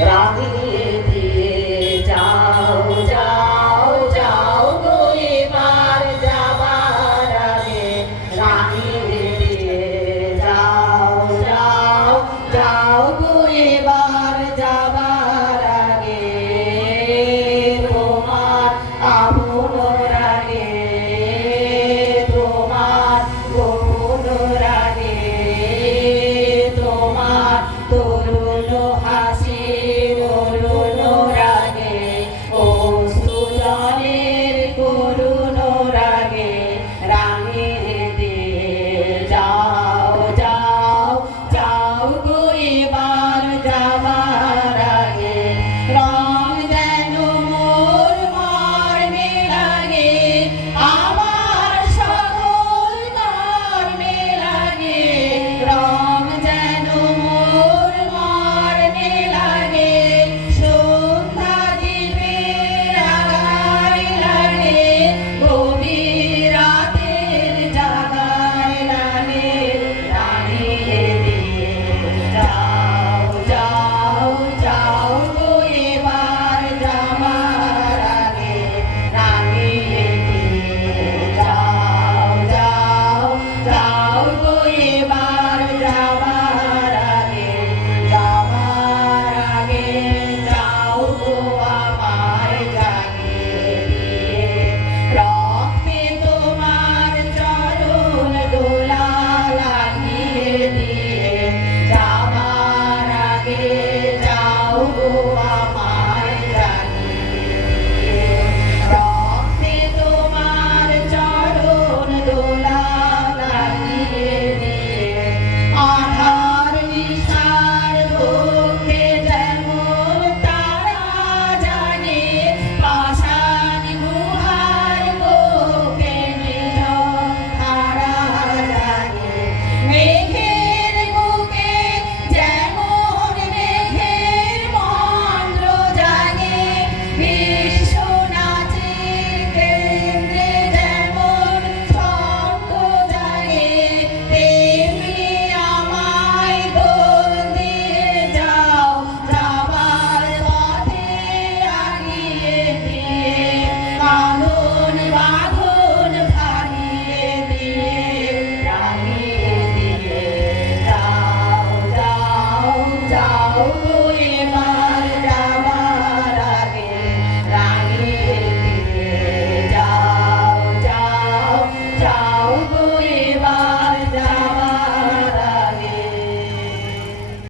রাঙিয়ে দিয়ে যাও যাও যাও গো এবার যাবার আগে রাঙিয়ে দিয়ে যাও যাও যাও গো এবার যাবার আগে তোমার আপন রাগে তোমার গোপন রাগে তোমার তরুণ হাসি তরুণ রাগে অশ্রু জলের করুণ রাগে রাঙিয়ে দিয়ে যাও যাও যাও গো এবার যাবার আগে রং যেন মোর মর্মে লাগে আমার সকল কর্মে লাগে রং যেন মোর মর্মে লাগে সন্ধ্যা দ্বীপের আগায় লাগে গভীর রাতের জাগায় লাগে রাঙিয়ে দিয়ে যাও যাও যাও গো এবার যাবার আগে রাঙিয়ে দিয়ে যাও যাও যাও গো এবার যাবার আগে যাও গো আমায় জাগিয়ে দিয়ে রক্তে তোমার চরণ দোলা লাগিয়ে দিয়ে যাবার আগে যাও গো আমায় জাগিয়ে দিয়ে রক্তে তোমার চরণ দোলা লাগিয়ে দিয়ে আধার নিশার দুঃখে যেমন তারা জাগে পাষাণ গুহার বুকে নিঝর তারা জাগে মেঘের বুকে যেমন মেঘের মন্ত্র জাগে বিশ্ব নাচের কেন্দ্রে যেমন ছন্দ জাগে তেমনি আমায় দোল দিয়ে যাও যাবার পথে আগিয়ে দিয়ে কাঁদন বাঁধন ভাঙিয়ে দিয়ে রাঙিয়ে দিয়ে যাও যাও যাও গো